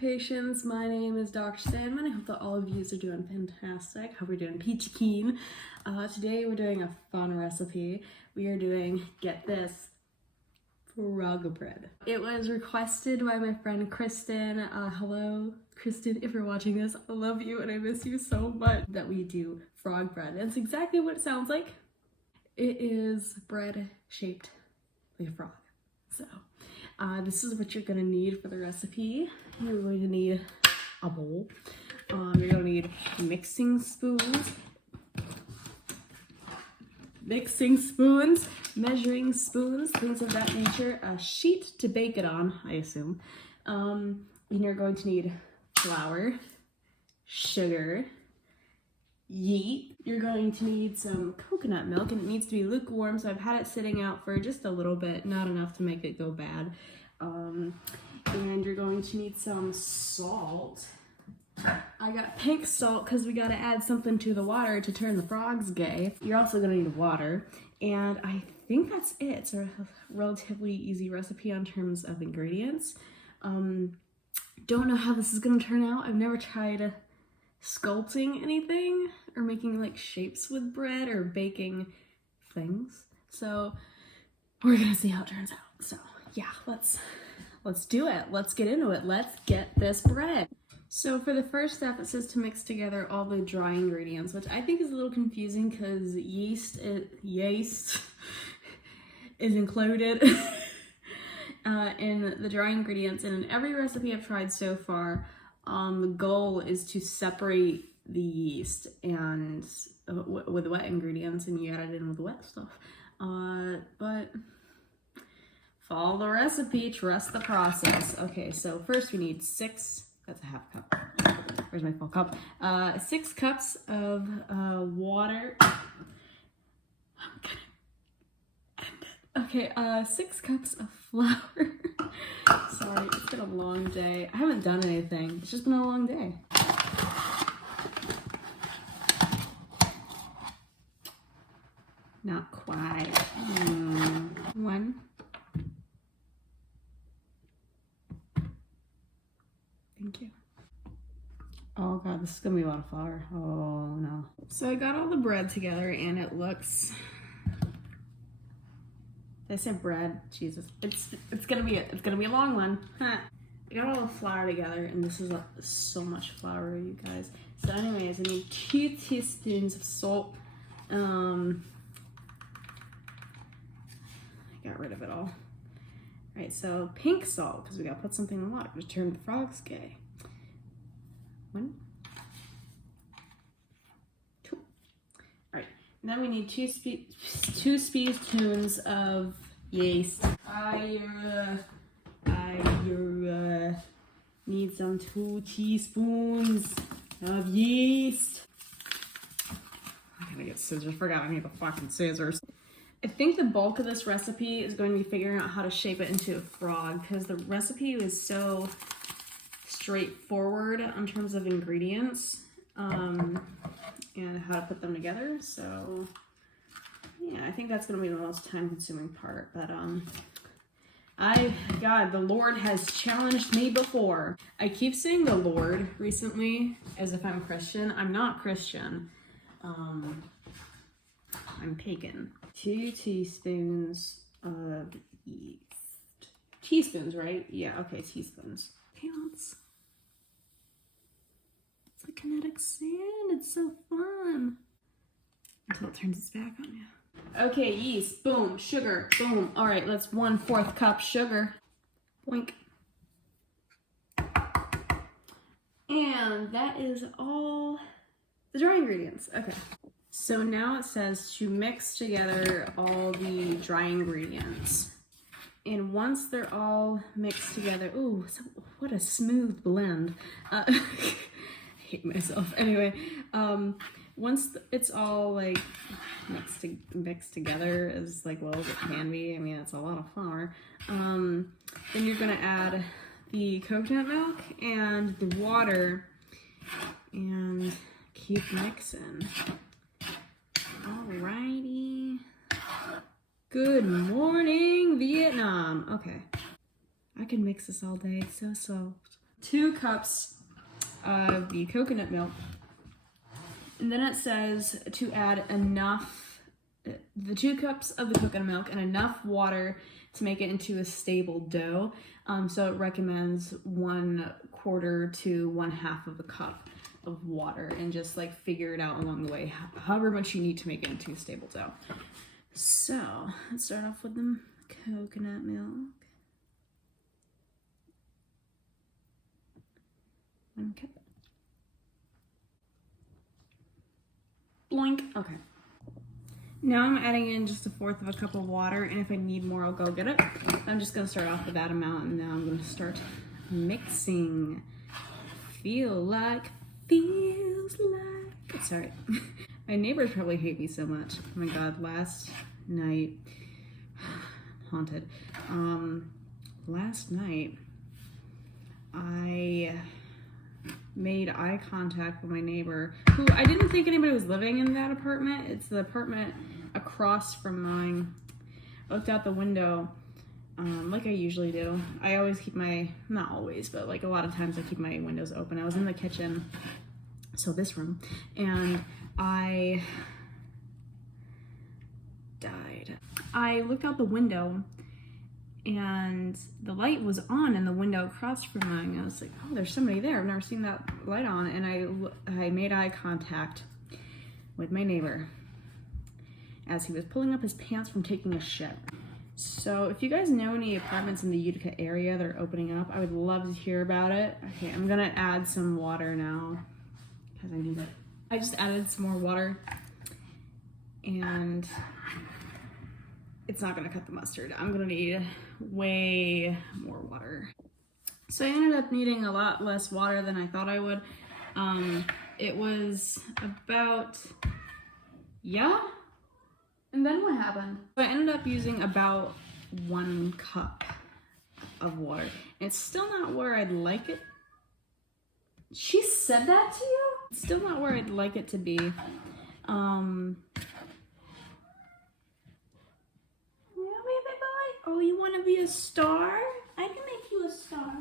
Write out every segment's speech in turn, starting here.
patients. My name is Dr. Sandman. I hope that all of you are doing fantastic. Hope you're doing peachy keen. Today we're doing a fun recipe. We are doing, get this, frog bread. It was requested by my friend Kristen. Hello, Kristen, if you're watching this, I love you and I miss you so much. That we do frog bread. That's exactly what it sounds like. It is bread shaped like a frog. So, this is what you're gonna need for the recipe. You're going to need a bowl. You're gonna need mixing spoons, measuring spoons, things of that nature, a sheet to bake it on, I assume. And you're going to need flour, sugar, yeast. You're going to need some coconut milk, and it needs to be lukewarm, so I've had it sitting out for just a little bit, not enough to make it go bad. And you're going to need some salt. I got pink salt because we got to add something to the water to turn the frogs gay. You're also going to need water, and I think that's it. It's a relatively easy recipe on terms of ingredients. Don't know how this is going to turn out. I've never tried sculpting anything or making like shapes with bread or baking things, so we're gonna see how it turns out. So yeah, let's do it. Let's get into it. Let's get this bread. So for the first step, it says to mix together all the dry ingredients, which I think is a little confusing because yeast is included in the dry ingredients, and in every recipe I've tried so far, the goal is to separate the yeast and with the wet ingredients, and you add it in with the wet stuff. But follow the recipe, trust the process. Okay, so first we need that's a half cup. Where's my full cup? 6 cups of water. I'm gonna end it. Okay, 6 cups of flour. Sorry, it's been a long day. I haven't done anything. It's just been a long day. Not quite. 1. Thank you. Oh god, this is gonna be a lot of flour. Oh no. So I got all the bread together and it looks... I said bread, Jesus. It's gonna be a long one. Huh. I got all the flour together, and this is so much flour, you guys. So anyways, I need 2 teaspoons of salt. I got rid of it all. Alright, so pink salt, because we gotta put something in the water to turn the frogs gay. 1, 2. Alright, and then we need 2 teaspoons of yeast. I need some 2 teaspoons of yeast. I'm gonna get scissors. Forgot I need the fucking scissors. I think the bulk of this recipe is going to be figuring out how to shape it into a frog, because the recipe is so straightforward in terms of ingredients and how to put them together. So yeah, I think that's going to be the most time-consuming part. But God, the Lord has challenged me before. I keep saying the Lord recently as if I'm Christian. I'm not Christian. I'm pagan. 2 teaspoons of yeast. Teaspoons, right? Yeah, okay, teaspoons. Okay, it's like kinetic sand. It's so fun. Until it turns its back on you. Okay, yeast, boom. Sugar, boom. All right, let's 1/4 cup sugar. Boink. And that is all the dry ingredients. Okay. So now it says to mix together all the dry ingredients. And once they're all mixed together, ooh, so what a smooth blend. I hate myself. Anyway, once it's all like mixed together as like well as it can be, I mean, it's a lot of flour, then you're gonna add the coconut milk and the water and keep mixing. Alrighty. Good morning, Vietnam. Okay. I can mix this all day. It's so soft. 2 cups of the coconut milk. And then it says to add the 2 cups of the coconut milk and enough water to make it into a stable dough. So it recommends 1/4 to 1/2 of a cup of water, and just like figure it out along the way, however much you need to make it into a stable dough. So let's start off with the coconut milk. 1 cup. Blink. Okay. Now I'm adding in just 1/4 of a cup of water, and if I need more, I'll go get it. I'm just gonna start off with that amount, and now I'm gonna start mixing. Feels like. Sorry. My neighbors probably hate me so much. Oh my god, last night, haunted. Last night, I made eye contact with my neighbor, who I didn't think anybody was living in that apartment. It's the apartment across from mine. I looked out the window, like I usually do. I always keep not always, but like a lot of times I keep my windows open. I was in the kitchen, so this room, and I died. I looked out the window, and the light was on in the window across from mine. I was like, oh, there's somebody there. I've never seen that light on. And I made eye contact with my neighbor as he was pulling up his pants from taking a shit. So if you guys know any apartments in the Utica area that are opening up, I would love to hear about it. Okay, I'm gonna add some water now, because I need it. I just added some more water, and it's not gonna cut the mustard. I'm gonna need way more water. So I ended up needing a lot less water than I thought I would. It was about, yeah. And then what happened? So I ended up using about 1 cup of water. It's still not where I'd like it. She said that to you? It's still not where I'd like it to be. Oh, you want to be a star? I can make you a star.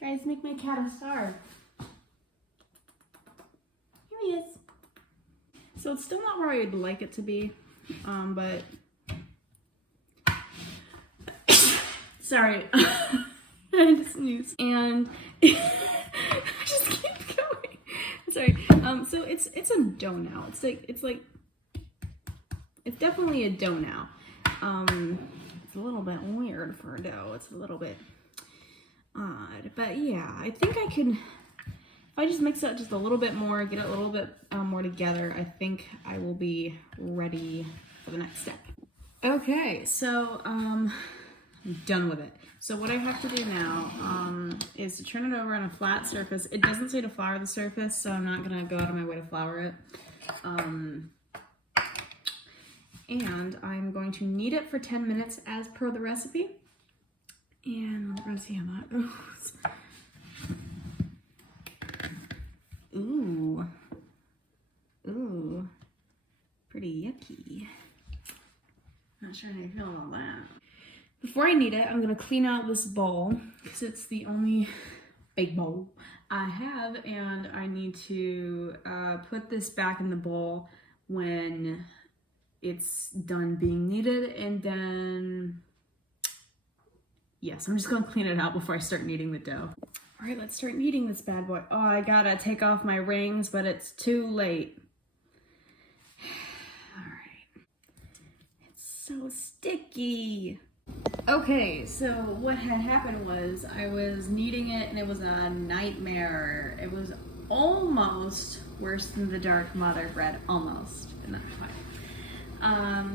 Guys, make my cat a star. Here he is. So it's still not where I'd like it to be, but sorry, I just sneezed, and I just keep going. Sorry. So it's a dough now. It's definitely a dough now. It's a little bit weird for a dough. It's a little bit odd, but yeah, I think I can. If I just mix it just a little bit more, get it a little bit more together, I think I will be ready for the next step. Okay, so I'm done with it. So what I have to do now is to turn it over on a flat surface. It doesn't say to flour the surface, so I'm not gonna go out of my way to flour it. And I'm going to knead it for 10 minutes as per the recipe. And we're gonna see how that goes. Ooh, pretty yucky. Not sure how I feel about that. Before I knead it, I'm gonna clean out this bowl, because it's the only big bowl I have, and I need to put this back in the bowl when it's done being kneaded, and then, yes, I'm just gonna clean it out before I start kneading the dough. All right, let's start kneading this bad boy. Oh, I gotta take off my rings, but it's too late. All right. It's so sticky. Okay, so what had happened was I was kneading it, and it was a nightmare. It was almost worse than the dark mother bread, almost, and that's fine.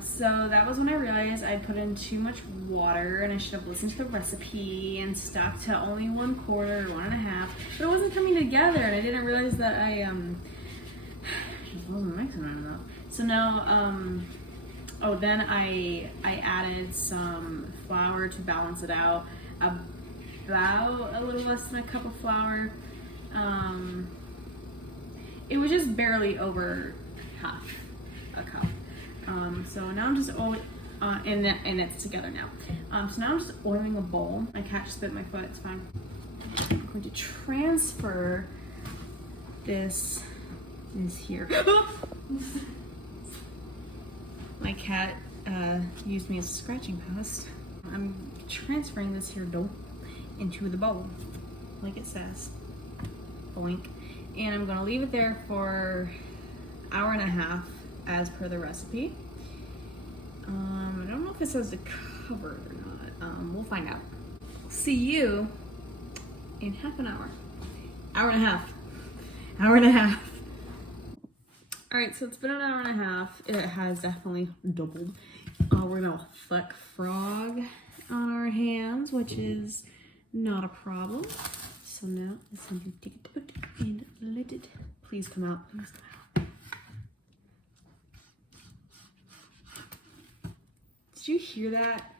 So that was when I realized I'd put in too much water, and I should have listened to the recipe and stuck to only 1/4 or 1.5, but it wasn't coming together, and I didn't realize that I just wasn't mixing enough. So now, oh, then I added some flour to balance it out, about a little less than a cup of flour. It was just barely over half a cup. So now I'm just and it's together now. So now I'm just oiling a bowl. My cat just bit my foot, it's fine. I'm going to transfer this is here. My cat used me as a scratching post. I'm transferring this here dough into the bowl, like it says. Boink. And I'm gonna leave it there for an hour and a half as per the recipe. I don't know if it says to cover it or not. We'll find out. See you in half an hour. Hour and a half. Hour and a half. All right, so it's been an hour and a half. It has definitely doubled. We're gonna fleck frog on our hands, which is not a problem. So now it's going to take it out and let it please come out. Please come out. Did you hear that?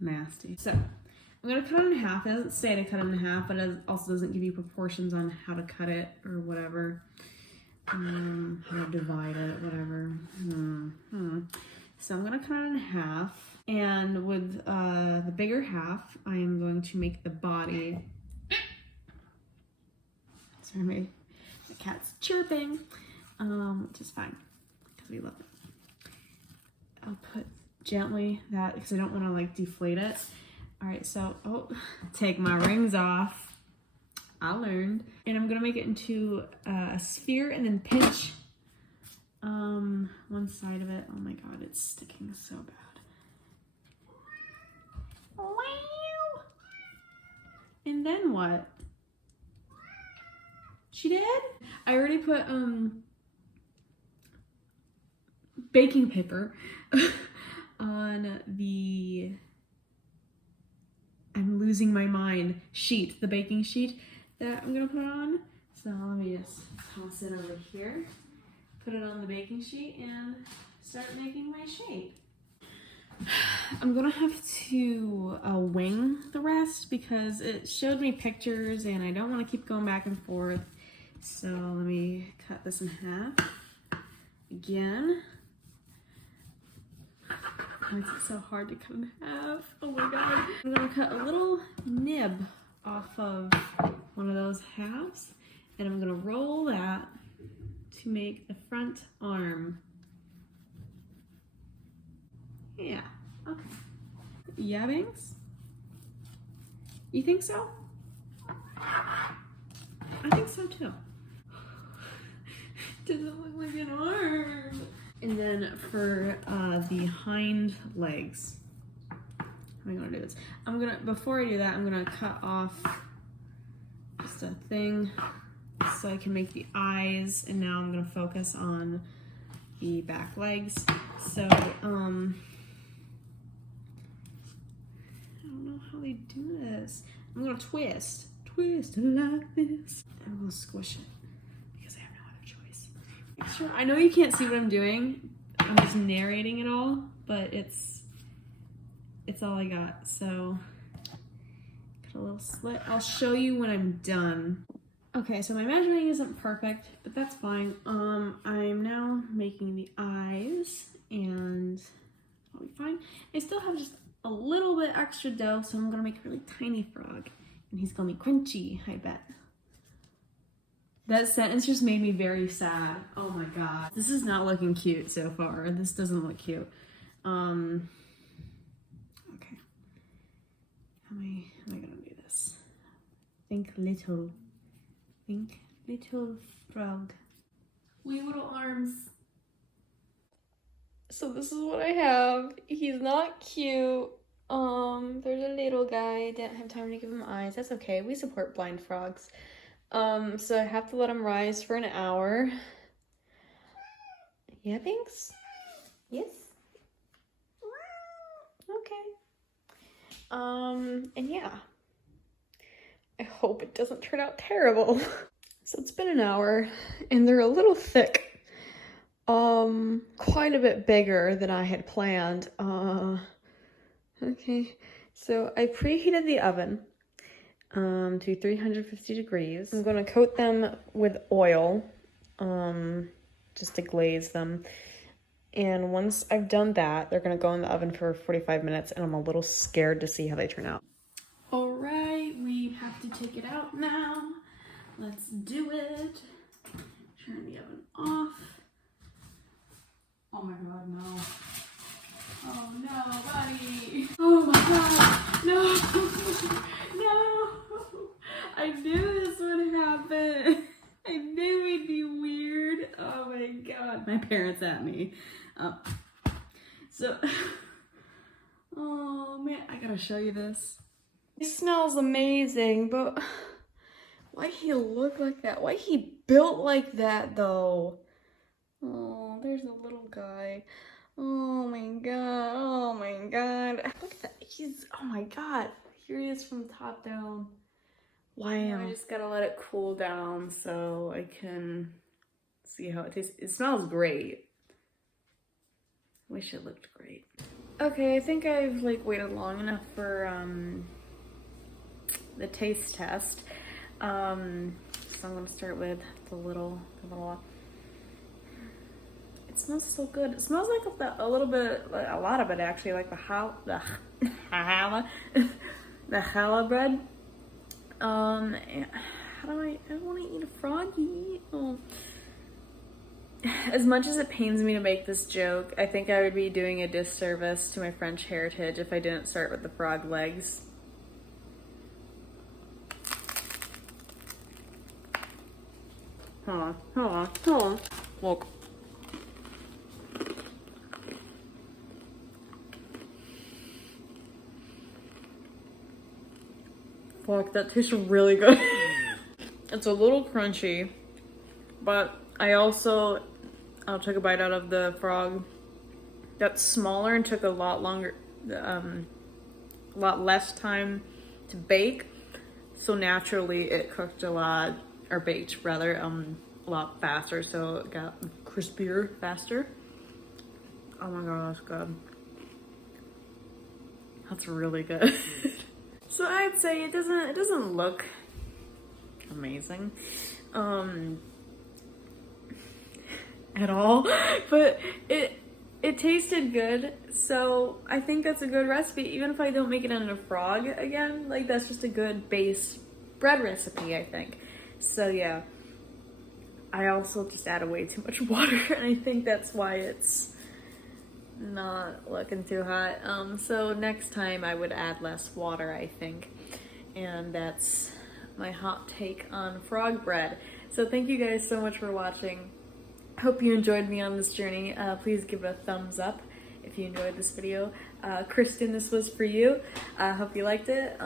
Nasty. So I'm gonna cut it in half. It doesn't say to cut it in half, but it also doesn't give you proportions on how to cut it or whatever. How to divide it, whatever. So I'm gonna cut it in half, and with the bigger half, I am going to make the body. Sorry, the cat's chirping, which is fine because we love it. I'll put gently that because I don't want to like deflate it. All right, so take my rings off. I learned, and I'm gonna make it into a sphere and then pinch one side of it. Oh my god, it's sticking so bad. Wow. And then what? She did? I already put baking paper on the, I'm losing my mind, sheet, the baking sheet that I'm gonna put on. So let me just toss it over here, put it on the baking sheet, and start making my shape. I'm gonna have to wing the rest because it showed me pictures and I don't want to keep going back and forth. So let me cut this in half again. Why is it so hard to cut in half? Oh my god. I'm gonna cut a little nib off of one of those halves, and I'm gonna roll that to make the front arm. Yeah, okay. Yeah, Banks? You think so? I think so too. Doesn't look like an arm. And then for the hind legs, how am I gonna do this? Before I do that, I'm gonna cut off just a thing so I can make the eyes, and now I'm gonna focus on the back legs. So, I don't know how they do this. I'm gonna twist it like this, and we'll squish it because I have no other choice. Sure, I know you can't see what I'm doing. I'm just narrating it all, but it's all I got. So, cut a little slit. I'll show you when I'm done. Okay, so my measuring isn't perfect, but that's fine. I'm now making the eyes, and I'll be fine. I still have just a little bit extra dough, so I'm gonna make a really tiny frog, and he's gonna be crunchy, I bet. That sentence just made me very sad. Oh my god. This is not looking cute so far. This doesn't look cute. Okay. How am I gonna do this? Think little frog. Wee little arms. So this is what I have. He's not cute. There's a little guy. I didn't have time to give him eyes. That's okay. We support blind frogs. So I have to let him rise for an hour. Yeah, thanks. Yes. Okay. And yeah. I hope it doesn't turn out terrible. So it's been an hour, and they're a little thick. Quite a bit bigger than I had planned. Okay. So I preheated the oven to 350 degrees. I'm going to coat them with oil just to glaze them. And once I've done that, they're going to go in the oven for 45 minutes, and I'm a little scared to see how they turn out. All right, we we have to take it out now. Let's do it. Turn the oven off. Oh my god, no. Oh no, buddy. Oh my god, no. No. I knew this would happen. I knew it'd be weird. Oh my god. My parents at me. So, oh man, I gotta show you this. It smells amazing, but why he look like that? Why he built like that though? Oh, there's a little guy. Oh my god. Oh my god. Look at that. Oh my god. Here he is from top down. Wow. I just gotta let it cool down so I can see how it tastes. It smells great. Wish it looked great. Okay, I think I've like waited long enough for the taste test. So I'm gonna start with the little. It smells so good. It smells like a little bit, like a lot of it actually, like the challah bread. How do I want to eat a froggy. Oh. As much as it pains me to make this joke, I think I would be doing a disservice to my French heritage if I didn't start with the frog legs. Hold on. Look. Fuck, that tastes really good. It's a little crunchy, but I'll took a bite out of the frog that's smaller and took a lot longer, a lot less time to bake. So naturally it cooked a lot, or baked rather, a lot faster. So it got crispier faster. Oh my god, that's good. That's really good. So I'd say it doesn't look amazing. At all, but it tasted good, so I think that's a good recipe. Even if I don't make it in a frog again, like that's just a good base bread recipe, I think. So yeah, I also just added way too much water, and I think that's why it's not looking too hot. So next time I would add less water, I think. And that's my hot take on frog bread. So thank you guys so much for watching. Hope you enjoyed me on this journey. Please give it a thumbs up if you enjoyed this video. Kristen, this was for you. Hope you liked it.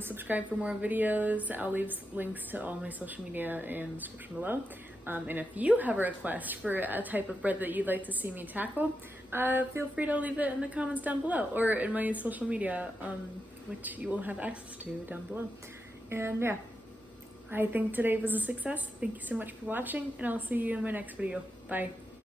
Subscribe for more videos. I'll leave links to all my social media in the description below. And if you have a request for a type of bread that you'd like to see me tackle, feel free to leave it in the comments down below or in my social media, which you will have access to down below. And yeah, I think today was a success. Thank you so much for watching, and I'll see you in my next video. Bye.